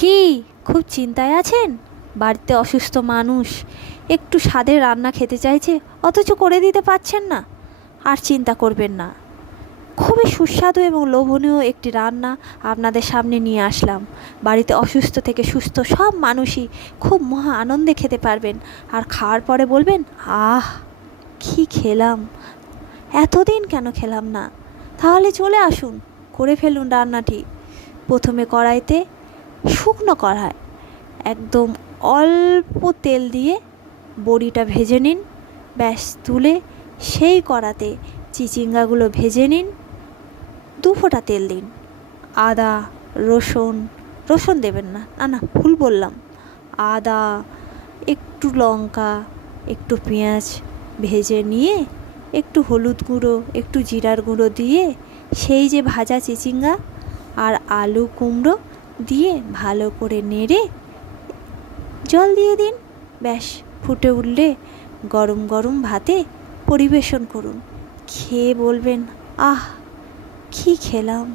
কি, খুব চিন্তায় আছেন? বাড়িতে অসুস্থ মানুষ একটু স্বাদের রান্না খেতে চাইছে, অথচ করে দিতে পারছেন না। আর চিন্তা করবেন না, খুবই সুস্বাদু এবং লোভনীয় একটি রান্না আপনাদের সামনে নিয়ে আসলাম। বাড়িতে অসুস্থ থেকে সুস্থ সব মানুষই খুব মহা আনন্দে খেতে পারবেন। আর খাওয়ার পরে বলবেন, আহ কি খেলাম, এতদিন কেন খেলাম না। তাহলে চলে আসুন, করে ফেলুন রান্নাটি। প্রথমে কড়াইতে, শুকনো কড়ায় একদম অল্প তেল দিয়ে বড়িটা ভেজে নিন। ব্যাস, তুলে সেই কড়াতে চিচিঙ্গাগুলো ভেজে নিন। 2 ফোঁটা তেল দিন। আদা, রসুন দেবেন না, না না ভুল বললাম। আদা, একটু লঙ্কা, একটু পেঁয়াজ ভেজে নিয়ে একটু হলুদ গুঁড়ো, একটু জিরার গুঁড়ো দিয়ে সেই যে ভাজা চিচিঙ্গা আর আলু কুমড়ো দিয়ে ভালো করে নেড়ে জল দিয়ে দিন। ব্যাস, ফুটে উঠলে গরম গরম ভাতে পরিবেশন করুন। খেয়ে বলবেন, আহ কি খেলাম।